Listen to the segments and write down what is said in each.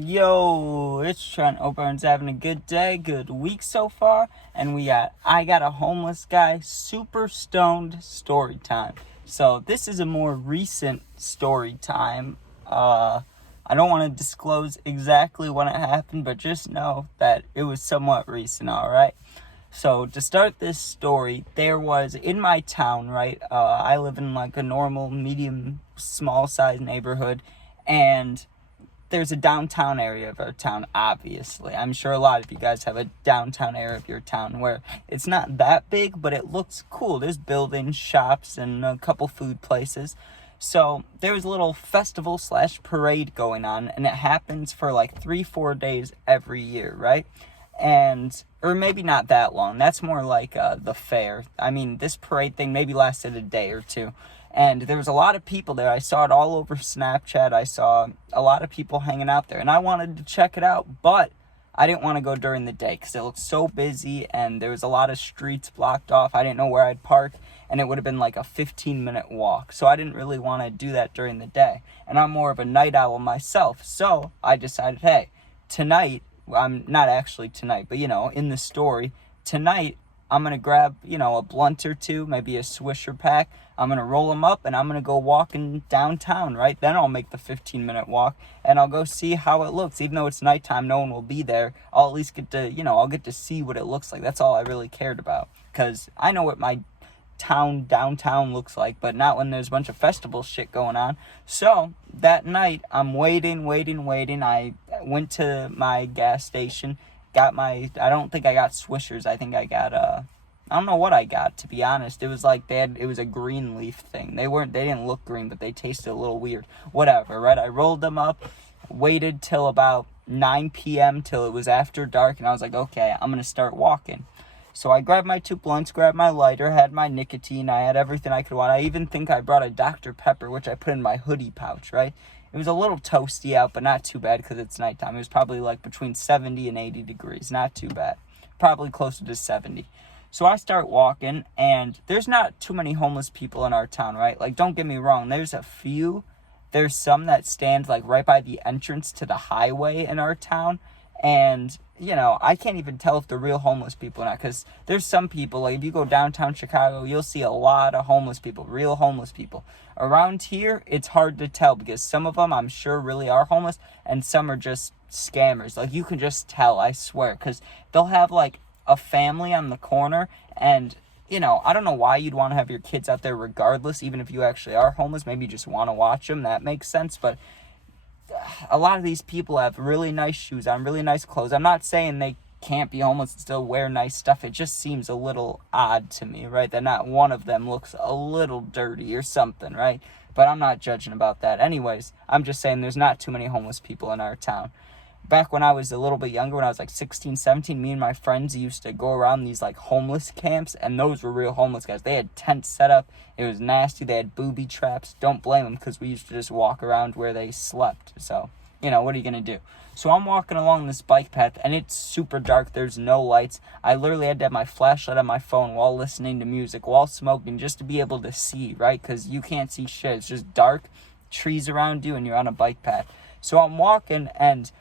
Yo, it's Trent. Hope everyone's having a good day, good week so far. And I Got a Homeless Guy, super stoned story time. So this is a more recent story time. I don't want to disclose exactly when it happened, but just know that it was somewhat recent, alright? So to start this story, there was in my town, right? I live in like a normal, medium, small size neighborhood, and there's a downtown area of our town, obviously. I'm sure a lot of you guys have a downtown area of your town where it's not that big, but it looks cool. There's buildings, shops, and a couple food places. So there was a little festival/parade going on, and it happens for like 3-4 days every year, right? Or maybe not that long. That's more like the fair. I mean, this parade thing maybe lasted a day or two. And there was a lot of people there. I saw it all over Snapchat. I saw a lot of people hanging out there. And I wanted to check it out, but I didn't want to go during the day because it looked so busy and there was a lot of streets blocked off. I didn't know where I'd park, and it would have been like a 15-minute walk. So I didn't really want to do that during the day. And I'm more of a night owl myself. So I decided, hey, tonight, I'm not actually tonight, but in the story, tonight I'm going to grab, a blunt or two, maybe a Swisher pack. I'm going to roll them up and I'm going to go walking downtown, right? Then I'll make the 15-minute walk and I'll go see how it looks. Even though it's nighttime, no one will be there. I'll at least get to, I'll get to see what it looks like. That's all I really cared about, because I know what my downtown looks like, but not when there's a bunch of festival shit going on. So that night I'm waiting. I went to my gas station, I don't think I got Swishers. I think I got I don't know what I got, to be honest. It was like it was a green leaf thing. They didn't look green, but they tasted a little weird. Whatever, right? I rolled them up, waited till about 9 p.m. till it was after dark, and I was like, okay, I'm gonna start walking. So I grabbed my 2 blunts, grabbed my lighter, had my nicotine, I had everything I could want. I even think I brought a Dr. Pepper, which I put in my hoodie pouch, right? It was a little toasty out, but not too bad because it's nighttime. It was probably like between 70 and 80 degrees. Not too bad. Probably closer to 70. So I start walking, and there's not too many homeless people in our town, right? Like, don't get me wrong. There's a few. There's some that stand like right by the entrance to the highway in our town. And, I can't even tell if they're real homeless people or not, because there's some people, like if you go downtown Chicago, you'll see a lot of homeless people, real homeless people. Around here, it's hard to tell because some of them, I'm sure, really are homeless, and some are just scammers. Like, you can just tell, I swear, because they'll have, like, a family on the corner, and, I don't know why you'd want to have your kids out there regardless, even if you actually are homeless. Maybe you just want to watch them. That makes sense, but a lot of these people have really nice shoes on, really nice clothes. I'm not saying they can't be homeless and still wear nice stuff. It just seems a little odd to me, right? That not one of them looks a little dirty or something, right? But I'm not judging about that. Anyways, I'm just saying there's not too many homeless people in our town. Back when I was a little bit younger, when I was like 16, 17, me and my friends used to go around these like homeless camps, and those were real homeless guys. They had tents set up. It was nasty. They had booby traps. Don't blame them, because we used to just walk around where they slept. So, what are you going to do? So I'm walking along this bike path, and it's super dark. There's no lights. I literally had to have my flashlight on my phone while listening to music, while smoking, just to be able to see, right? Because you can't see shit. It's just dark, trees around you, and you're on a bike path. So I'm walking, and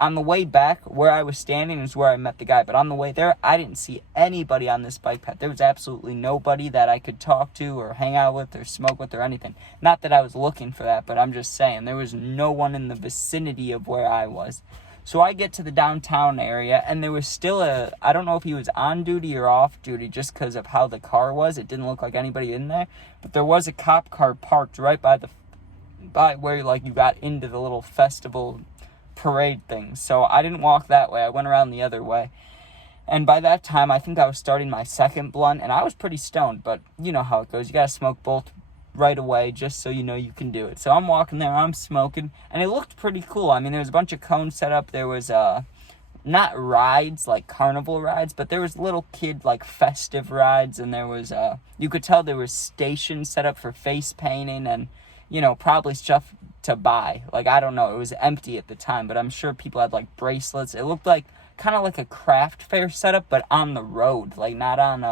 on the way back, where I was standing is where I met the guy. But on the way there, I didn't see anybody on this bike path. There was absolutely nobody that I could talk to or hang out with or smoke with or anything. Not that I was looking for that, but I'm just saying there was no one in the vicinity of where I was. So I get to the downtown area, and there was still I don't know if he was on duty or off duty just because of how the car was. It didn't look like anybody in there. But there was a cop car parked right by where like you got into the little festival parade thing. So I didn't walk that way. I went around the other way. And by that time, I think I was starting my second blunt, and I was pretty stoned, but you know how it goes. You gotta smoke both right away just so you can do it. So I'm walking there, I'm smoking, and it looked pretty cool. I mean, there was a bunch of cones set up. There was not rides like carnival rides, but there was little kid like festive rides, and there was you could tell there was stations set up for face painting and probably stuff to buy. Like, I don't know, it was empty at the time, but I'm sure people had like bracelets. It looked like kind of like a craft fair setup, but on the road, like not on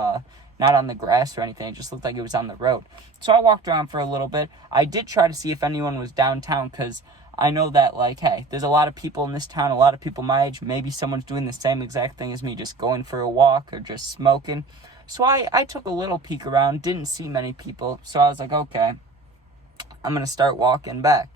the grass or anything. It just looked like it was on the road. So I walked around for a little bit. I did try to see if anyone was downtown, because I know that, like, hey, there's a lot of people in this town, a lot of people my age. Maybe someone's doing the same exact thing as me, just going for a walk or just smoking. So I took a little peek around, didn't see many people. So I was like, okay, I'm going to start walking back.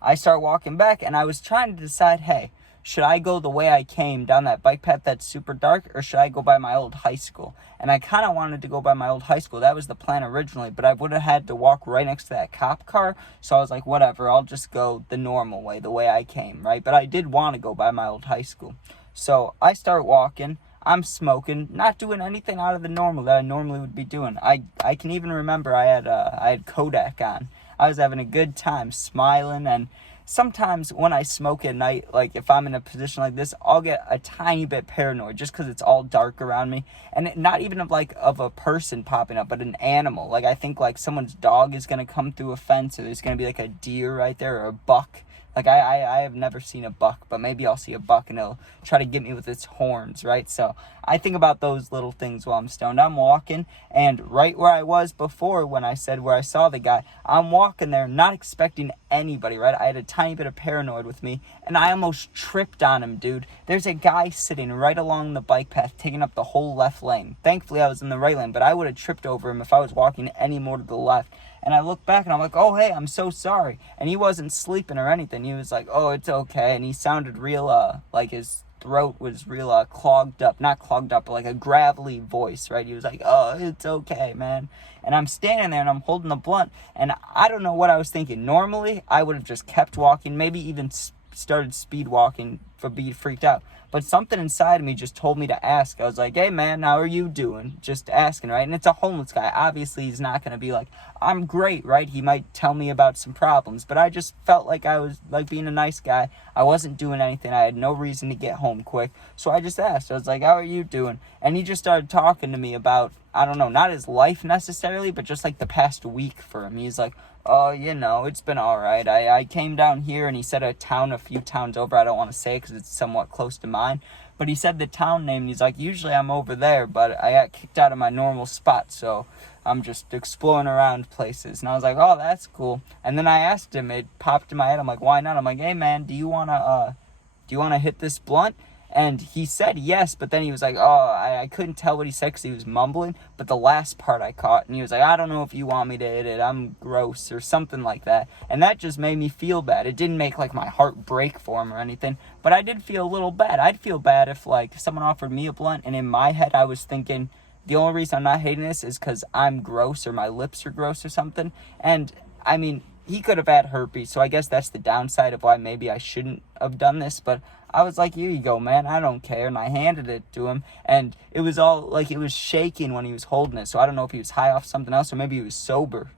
I start walking back, and I was trying to decide, hey, should I go the way I came down that bike path that's super dark, or should I go by my old high school? And I kind of wanted to go by my old high school. That was the plan originally, but I would have had to walk right next to that cop car. So I was like, whatever, I'll just go the normal way, the way I came, right? But I did want to go by my old high school. So I start walking. I'm smoking, not doing anything out of the normal that I normally would be doing. I can even remember I had Kodak on. I was having a good time, smiling, and sometimes when I smoke at night, like if I'm in a position like this, I'll get a tiny bit paranoid just because it's all dark around me, and not even of a person popping up, but an animal. Like I think like someone's dog is gonna come through a fence, or there's gonna be like a deer right there, or a buck. Like, I have never seen a buck, but maybe I'll see a buck and it'll try to get me with its horns, right? So I think about those little things while I'm stoned. I'm walking, and right where I was before when I said where I saw the guy, I'm walking there not expecting anybody, right? I had a tiny bit of paranoid with me, and I almost tripped on him, dude. There's a guy sitting right along the bike path, taking up the whole left lane. Thankfully, I was in the right lane, but I would have tripped over him if I was walking any more to the left. And I look back and I'm like, oh, hey, I'm so sorry. And he wasn't sleeping or anything. He was like, oh, it's okay. And he sounded real, like his throat was real clogged up. Not clogged up, but like a gravelly voice, right? He was like, oh, it's okay, man. And I'm standing there and I'm holding the blunt. And I don't know what I was thinking. Normally, I would have just kept walking, maybe even started speed walking for being freaked out. But something inside of me just told me to ask. I was like, hey, man, how are you doing? Just asking, right? And it's a homeless guy. Obviously, he's not going to be like, I'm great, right? He might tell me about some problems. But I just felt like I was like being a nice guy. I wasn't doing anything. I had no reason to get home quick. So I just asked. I was like, how are you doing? And he just started talking to me about, I don't know, not his life necessarily, but just like the past week for him. He's like, oh, it's been all right. I came down here, and he said a few towns over. I don't want to say it because it's somewhat close to mine. But he said the town name, and he's like, usually I'm over there, but I got kicked out of my normal spot, so I'm just exploring around places. And I was like, oh, that's cool. And then I asked him, it popped in my head. I'm like, why not? I'm like, hey, man, do you want to hit this blunt? And he said yes, but then he was like, oh, I couldn't tell what he said because he was mumbling, but the last part I caught, and he was like, I don't know if you want me to hit it, I'm gross, or something like that. And that just made me feel bad. It didn't make like my heart break for him or anything, but I did feel a little bad. I'd feel bad if like someone offered me a blunt, and in my head I was thinking, the only reason I'm not hating this is because I'm gross, or my lips are gross or something. And I mean, he could have had herpes, so I guess that's the downside of why maybe I shouldn't have done this. But I was like, here you go, man, I don't care. And I handed it to him, and it was all like, it was shaking when he was holding it. So I don't know if he was high off something else, or maybe he was sober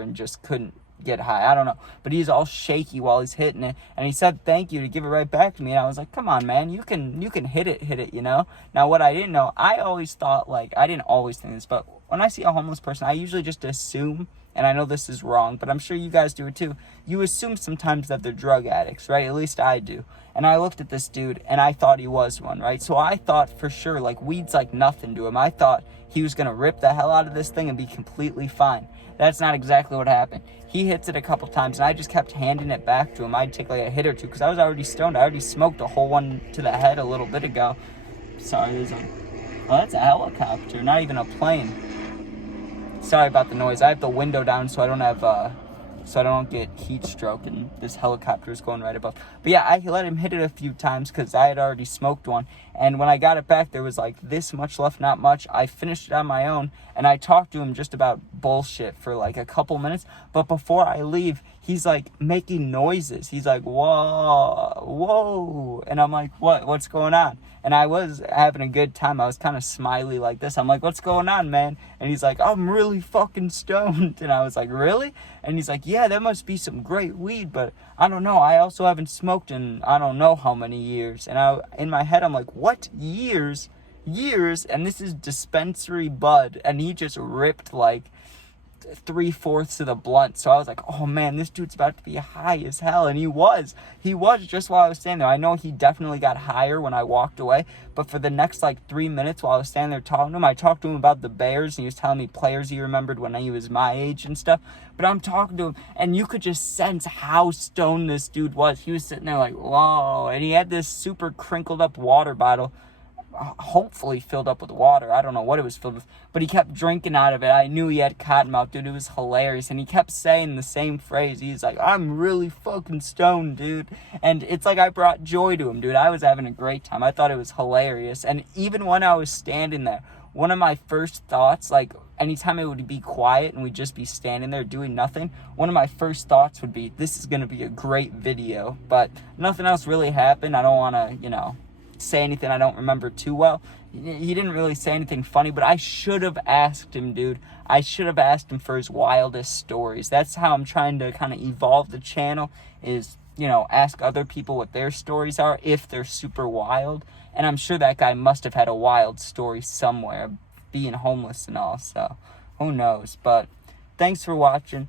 and just couldn't get high. I don't know. But he's all shaky while he's hitting it, and he said thank you to give it right back to me. And I was like, come on, man, you can hit it, Now what I didn't know, I always thought, like, I didn't always think this, but when I see a homeless person, I usually just assume, and I know this is wrong, but I'm sure you guys do it too, you assume sometimes that they're drug addicts, right? At least I do. And I looked at this dude, and I thought he was one, right? So I thought for sure, like, weed's like nothing to him. I thought he was going to rip the hell out of this thing and be completely fine. That's not exactly what happened. He hits it a couple times, and I just kept handing it back to him. I'd take like a hit or two, because I was already stoned. I already smoked a whole one to the head a little bit ago. Sorry, that's a helicopter, not even a plane. Sorry about the noise. I have the window down so I don't get heat stroke, and this helicopter is going right above. But yeah, I let him hit it a few times because I had already smoked one. And when I got it back, there was like this much left, not much. I finished it on my own, and I talked to him just about bullshit for like a couple minutes. But before I leave, he's like making noises. He's like, whoa, whoa. And I'm like, what's going on? And I was having a good time. I was kind of smiley like this. I'm like, what's going on, man? And he's like, I'm really fucking stoned. And I was like, really? And he's like, yeah, that must be some great weed, but I don't know. I also haven't smoked in I don't know how many years. And in my head, I'm like, what? Years? And this is dispensary bud. And he just ripped like 3/4 of the blunt. So I was like, oh man, this dude's about to be high as hell. And he was just while I was standing there. I know he definitely got higher when I walked away, but for the next like 3 minutes while I was standing there talking to him, I talked to him about the Bears, and he was telling me players he remembered when he was my age and stuff. But I'm talking to him, and you could just sense how stoned this dude was. He was sitting there like, whoa, and he had this super crinkled up water bottle, hopefully filled up with water. I don't know what it was filled with, but he kept drinking out of it. I knew he had cottonmouth, dude. It was hilarious. And he kept saying the same phrase. He's like, I'm really fucking stoned, dude. And it's like I brought joy to him, dude. I was having a great time. I thought it was hilarious. And even when I was standing there, one of my first thoughts, like anytime it would be quiet and we'd just be standing there doing nothing, one of my first thoughts would be, this is going to be a great video. But nothing else really happened. I don't want to, say anything I don't remember too well. He didn't really say anything funny, but I should have asked him, dude. I should have asked him for his wildest stories. That's how I'm trying to kind of evolve the channel, is, ask other people what their stories are if they're super wild. And I'm sure that guy must have had a wild story somewhere, being homeless and all, so who knows. But thanks for watching.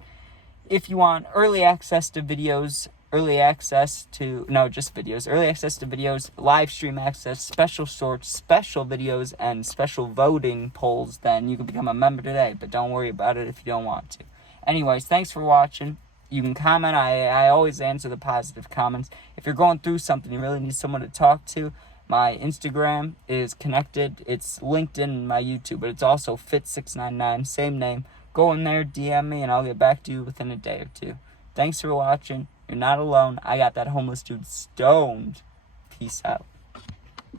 If you want early access to videos, early access to videos, live stream access, special shorts, special videos, and special voting polls, then you can become a member today. But don't worry about it if you don't want to. Anyways, thanks for watching. You can comment. I always answer the positive comments. If you're going through something, you really need someone to talk to, my Instagram is connected. It's linked in my YouTube, but it's also fit699, same name. Go in there, DM me, and I'll get back to you within a day or two. Thanks for watching. You're not alone. I got that homeless dude stoned. Peace out.